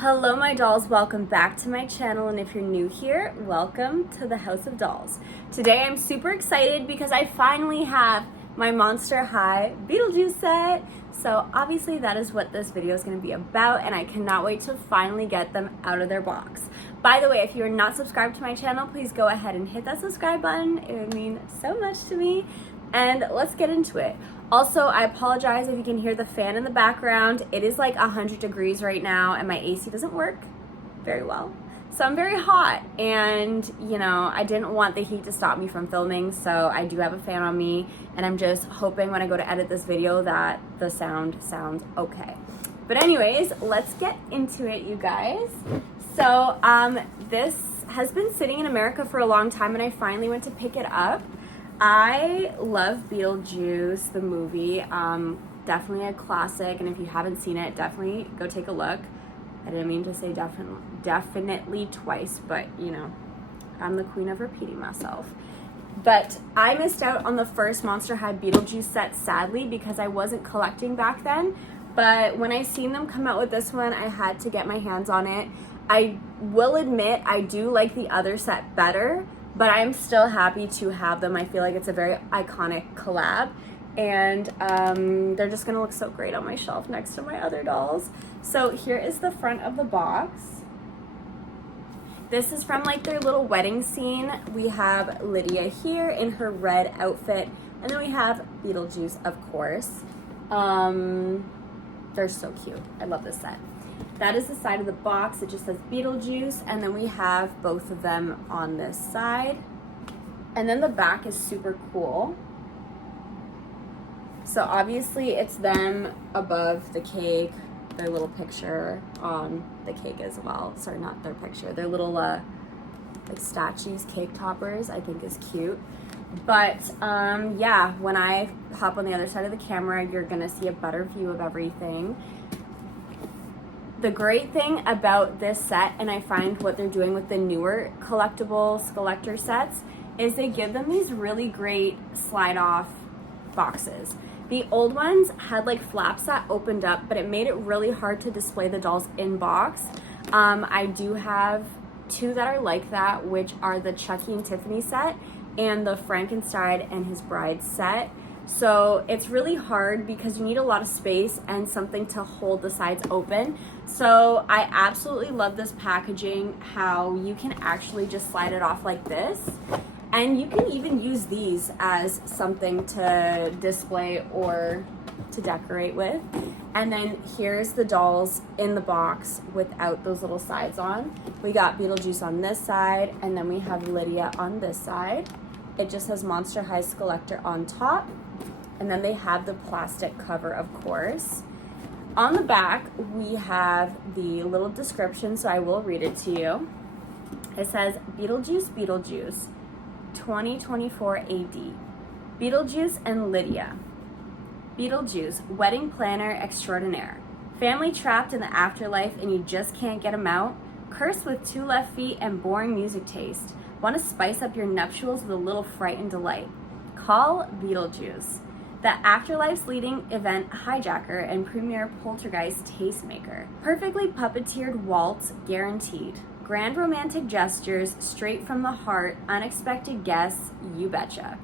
Hello my dolls, welcome back to my channel, and if you're new here, welcome to the House of Dolls. Today I'm super excited because I finally have my Monster High Beetlejuice set. So obviously that is what this video is going to be about, and I cannot wait to finally get them out of their box. By the way, if you're not subscribed to my channel, please go ahead and hit that subscribe button. It would mean so much to me. And let's get into it. Also, I apologize if you can hear the fan in the background. It is like 100 degrees right now and my AC doesn't work very well. So I'm very hot and, you know, I didn't want the heat to stop me from filming, so I do have a fan on me, and I'm just hoping when I go to edit this video that the sound sounds okay. But anyways, let's get into it, you guys. So this has been sitting in America for a long time and I finally went to pick it up. I love Beetlejuice, the movie, definitely a classic, and if you haven't seen it, definitely go take a look. I didn't mean to say definitely twice, but you know, I'm the queen of repeating myself. But I missed out on the first Monster High Beetlejuice set, sadly, because I wasn't collecting back then, but when I seen them come out with this one, I had to get my hands on it. I will admit, I do like the other set better, but I'm still happy to have them. I feel like it's a very iconic collab, and they're just gonna look so great on my shelf next to my other dolls. So here is the front of the box. This is from like their little wedding scene. We have Lydia here in her red outfit, and then we have Beetlejuice, of course. They're so cute. I love this set. That is the side of the box. It just says Beetlejuice, and then we have both of them on this side. And then the back is super cool. So obviously it's them above the cake, their little picture on the cake as well. Sorry, not their picture. Their little like statues, cake toppers, I think is cute. But yeah, when I hop on the other side of the camera, you're gonna see a better view of everything. The great thing about this set, and I find what they're doing with the newer collectible Skullector sets, is they give them these really great slide off boxes. The old ones had like flaps that opened up, but it made it really hard to display the dolls in box. I do have two that are like that, which are the Chucky and Tiffany set and the Frankenstein and his bride set. So it's really hard because you need a lot of space and something to hold the sides open. So I absolutely love this packaging, how you can actually just slide it off like this. And you can even use these as something to display or to decorate with. And then here's the dolls in the box without those little sides on. We got Beetlejuice on this side, and then we have Lydia on this side. It just has Monster High Skullector on top. And then they have the plastic cover, of course. On the back, we have the little description, so I will read it to you. It says, Beetlejuice, Beetlejuice, 2024 AD. Beetlejuice and Lydia. Beetlejuice, wedding planner extraordinaire. Family trapped in the afterlife and you just can't get them out? Cursed with 2 left feet and boring music taste. Want to spice up your nuptials with a little fright and delight? Call Beetlejuice. The Afterlife's leading event hijacker and premier poltergeist tastemaker. Perfectly puppeteered waltz guaranteed. Grand romantic gestures straight from the heart, unexpected guests, you betcha.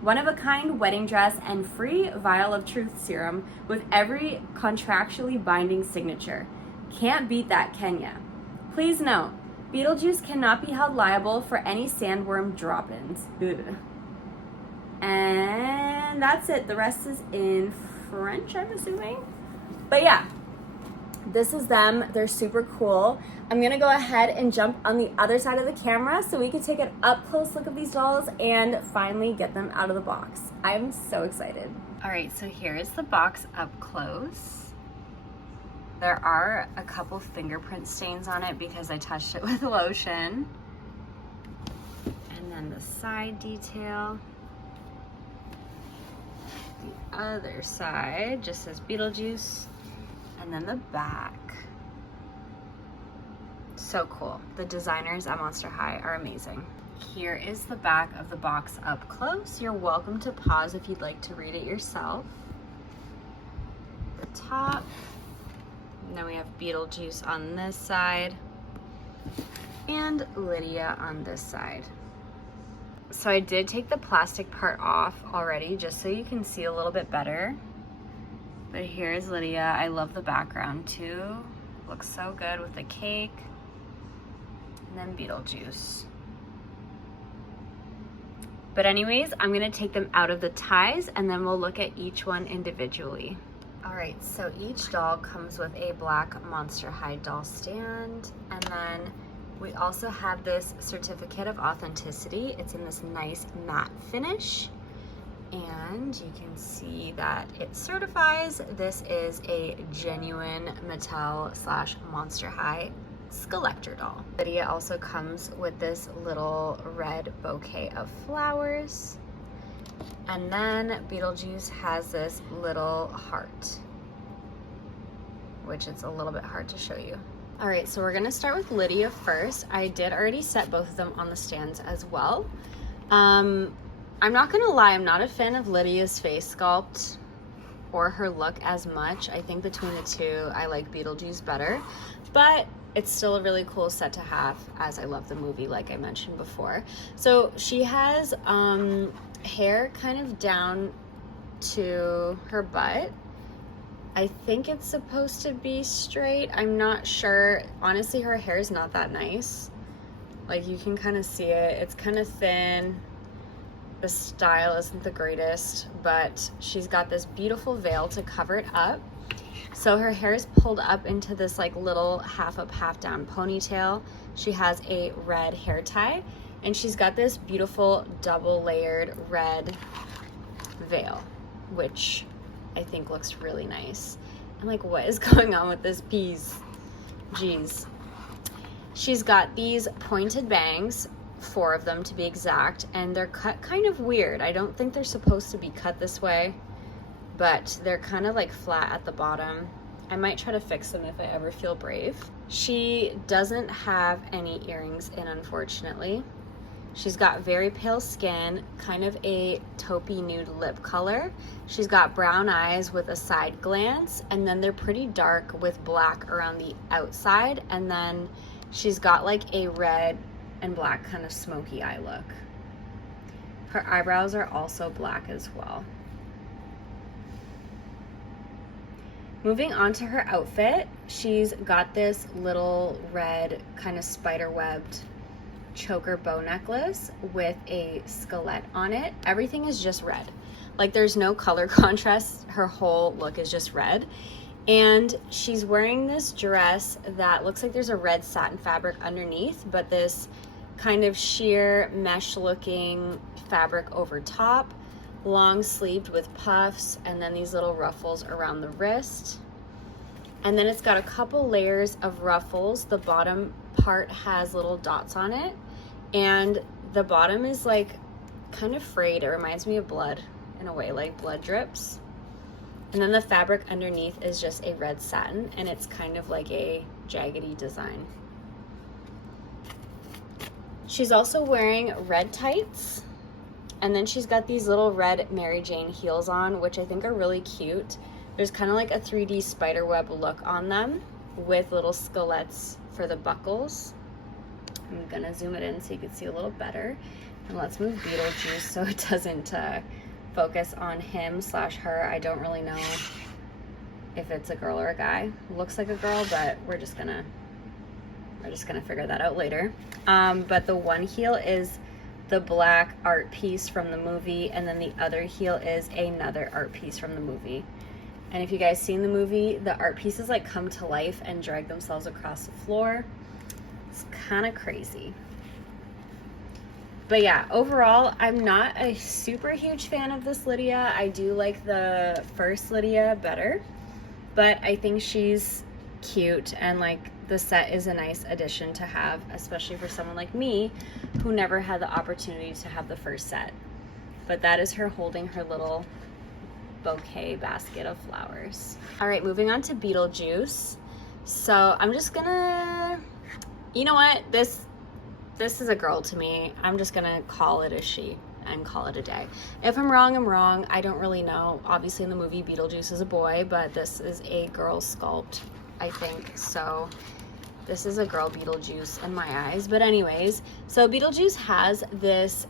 One-of-a-kind wedding dress and free vial of truth serum with every contractually binding signature. Can't beat that, can ya? Please note, Beetlejuice cannot be held liable for any sandworm drop-ins. Ugh. And that's it. The rest is in French, I'm assuming. But yeah, this is them. They're super cool. I'm gonna go ahead and jump on the other side of the camera so we can take an up close look of these dolls and finally get them out of the box. I'm so excited. All right, so here is the box up close. There are a couple fingerprint stains on it because I touched it with lotion. And then the side detail. The other side just says Beetlejuice, and then the back. So cool. The designers at Monster High are amazing. Here is the back of the box up close. You're welcome to pause if you'd like to read it yourself. The top, And then we have Beetlejuice on this side and Lydia on this side. So I did take the plastic part off already just so you can see a little bit better. But here's Lydia. I love the background too. Looks so good with the cake. And then Beetlejuice. But anyways, I'm gonna take them out of the ties and then we'll look at each one individually. All right, so each doll comes with a black Monster High doll stand, and then we also have this certificate of authenticity. It's in this nice matte finish, and you can see that it certifies this is a genuine Mattel / Monster High Skullector doll. Lydia also comes with this little red bouquet of flowers. And then Beetlejuice has this little heart, which it's a little bit hard to show you. All right, so we're gonna start with Lydia first. I did already set both of them on the stands as well. I'm not gonna lie, I'm not a fan of Lydia's face sculpt or her look as much. I think between the two, I like Beetlejuice better, but it's still a really cool set to have, as I love the movie, like I mentioned before. So she has hair kind of down to her butt. I think it's supposed to be straight. I'm not sure. Honestly, her hair is not that nice. Like, you can kind of see it. It's kind of thin. The style isn't the greatest, but she's got this beautiful veil to cover it up. So her hair is pulled up into this like little half up, half down ponytail. She has a red hair tie, and she's got this beautiful double layered red veil, which I think looks really nice. I'm like, what is going on with this piece? Jeez. She's got these pointed bangs, 4 of them to be exact, and they're cut kind of weird. I don't think they're supposed to be cut this way, but they're kind of like flat at the bottom. I might try to fix them if I ever feel brave. She doesn't have any earrings in, unfortunately. She's got very pale skin, kind of a taupey nude lip color. She's got brown eyes with a side glance, and then they're pretty dark with black around the outside, and then she's got like a red and black kind of smoky eye look. Her eyebrows are also black as well. Moving on to her outfit, she's got this little red kind of spider webbed choker bow necklace with a skelet on it. Everything is just red. Like, there's no color contrast. Her whole look is just red. And she's wearing this dress that looks like there's a red satin fabric underneath, but this kind of sheer mesh looking fabric over top, long sleeved with puffs, and then these little ruffles around the wrist. And then it's got a couple layers of ruffles. The bottom part has little dots on it, and the bottom is like kind of frayed. It reminds me of blood in a way, like blood drips. And then the fabric underneath is just a red satin, and it's kind of like a jaggedy design. She's also wearing red tights, and then she's got these little red Mary Jane heels on, which I think are really cute. There's kind of like a 3D spiderweb look on them with little skelets for the buckles. I'm gonna zoom it in so you can see a little better. And let's move Beetlejuice so it doesn't focus on him / her. I don't really know if it's a girl or a guy. Looks like a girl, but we're just gonna figure that out later. But the one heel is the black art piece from the movie, and then the other heel is another art piece from the movie. And if you guys seen the movie, the art pieces like come to life and drag themselves across the floor. It's kind of crazy. But yeah, overall, I'm not a super huge fan of this Lydia. I do like the first Lydia better, but I think she's cute, and like the set is a nice addition to have, especially for someone like me who never had the opportunity to have the first set. But that is her holding her little bouquet basket of flowers. All right, moving on to Beetlejuice. So I'm just gonna, you know what, this is a girl to me. I'm just gonna call it a she and call it a day. If I'm wrong, I'm wrong. I don't really know. Obviously in the movie Beetlejuice is a boy, but this is a girl sculpt. I think. So this is a girl Beetlejuice in my eyes. But anyways, so Beetlejuice has this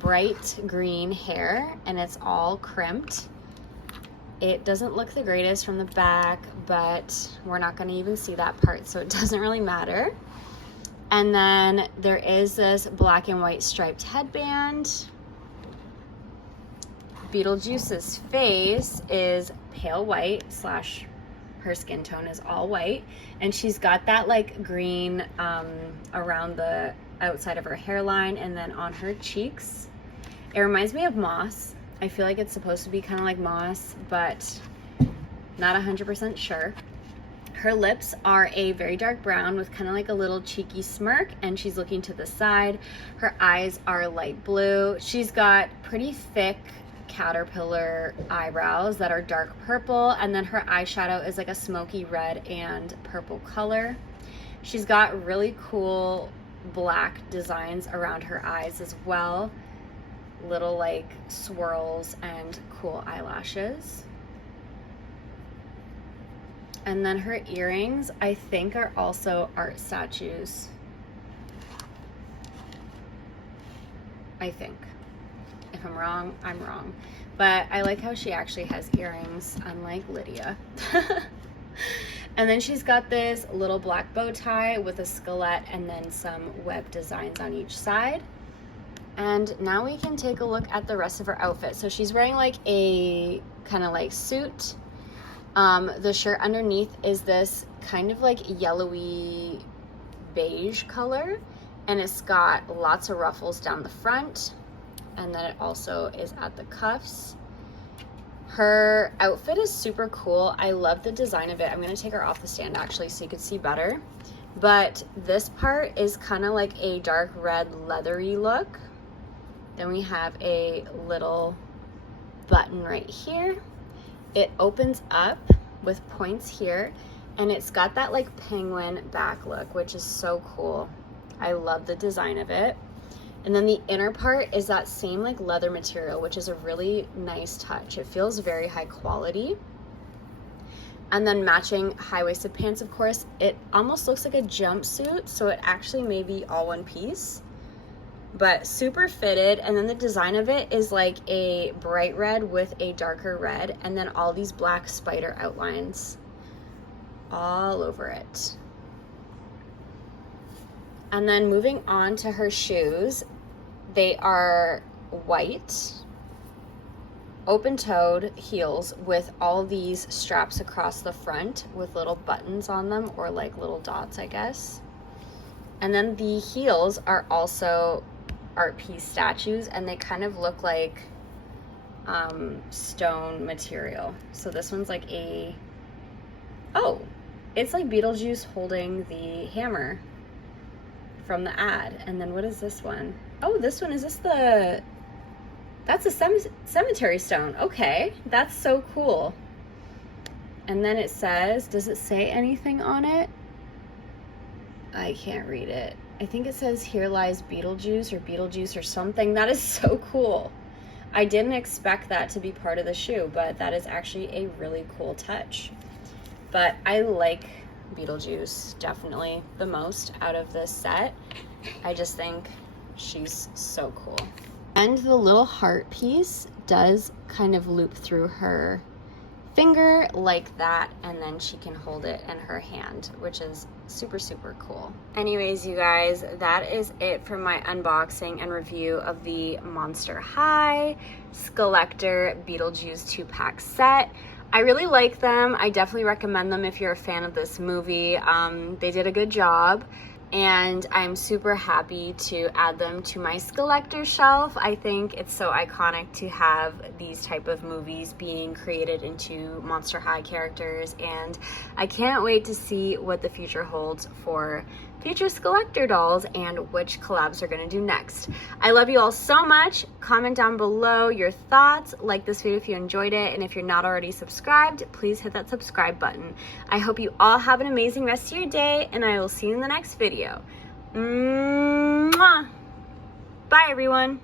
bright green hair, and it's all crimped. It doesn't look the greatest from the back, but we're not going to even see that part, so it doesn't really matter. And then there is this black and white striped headband. Beetlejuice's face is pale white slash her skin tone is all white, and she's got that like green around the outside of her hairline and then on her cheeks. It reminds me of moss. I feel like it's supposed to be kind of like moss, but not 100% sure. Her lips are a very dark brown with kind of like a little cheeky smirk, and she's looking to the side. Her eyes are light blue. She's got pretty thick caterpillar eyebrows that are dark purple, and then her eyeshadow is like a smoky red and purple color. She's got really cool black designs around her eyes as well, little like swirls and cool eyelashes. And then her earrings, I think, are also art statues. I think. If I'm wrong, I'm wrong. But I like how she actually has earrings, unlike Lydia. And then she's got this little black bow tie with a skullet and then some web designs on each side. And now we can take a look at the rest of her outfit. So she's wearing like a kind of like suit. The shirt underneath is this kind of like yellowy beige color, and it's got lots of ruffles down the front, and then it also is at the cuffs. Her outfit is super cool. I love the design of it. I'm gonna take her off the stand actually so you can see better. But this part is kind of like a dark red leathery look. Then we have a little button right here. It opens up with points here, and it's got that like penguin back look, which is so cool. I love the design of it. And then the inner part is that same like leather material, which is a really nice touch. It feels very high quality. And then matching high-waisted pants, of course. It almost looks like a jumpsuit, so it actually may be all one piece, but super fitted. And then the design of it is like a bright red with a darker red, and then all these black spider outlines all over it. And then moving on to her shoes, they are white, open-toed heels with all these straps across the front with little buttons on them, or like little dots, I guess. And then the heels are also art piece statues, and they kind of look like stone material. So this one's like it's like Beetlejuice holding the hammer from the ad. And then what is this one? Oh, this one, that's a cemetery stone. Okay, that's so cool. And then it says, does it say anything on it? I can't read it. I think it says, "Here lies Beetlejuice or something." That is so cool. I didn't expect that to be part of the shoe, but that is actually a really cool touch. But I like Beetlejuice definitely the most out of this set. I just think she's so cool. And the little heart piece does kind of loop through her finger like that, and then she can hold it in her hand, which is super, super cool. Anyways, you guys, that is it for my unboxing and review of the Monster High Skullector Beetlejuice 2-pack set. I really like them. I definitely recommend them if you're a fan of this movie. They did a good job, and I'm super happy to add them to my Skullector shelf. I think it's so iconic to have these type of movies being created into Monster High characters, and I can't wait to see what the future holds for future Skullector dolls and which collabs are gonna do next. I love you all so much. Comment down below your thoughts, like this video if you enjoyed it, and if you're not already subscribed, please hit that subscribe button. I hope you all have an amazing rest of your day, and I will see you in the next video. Mwah! Bye, everyone.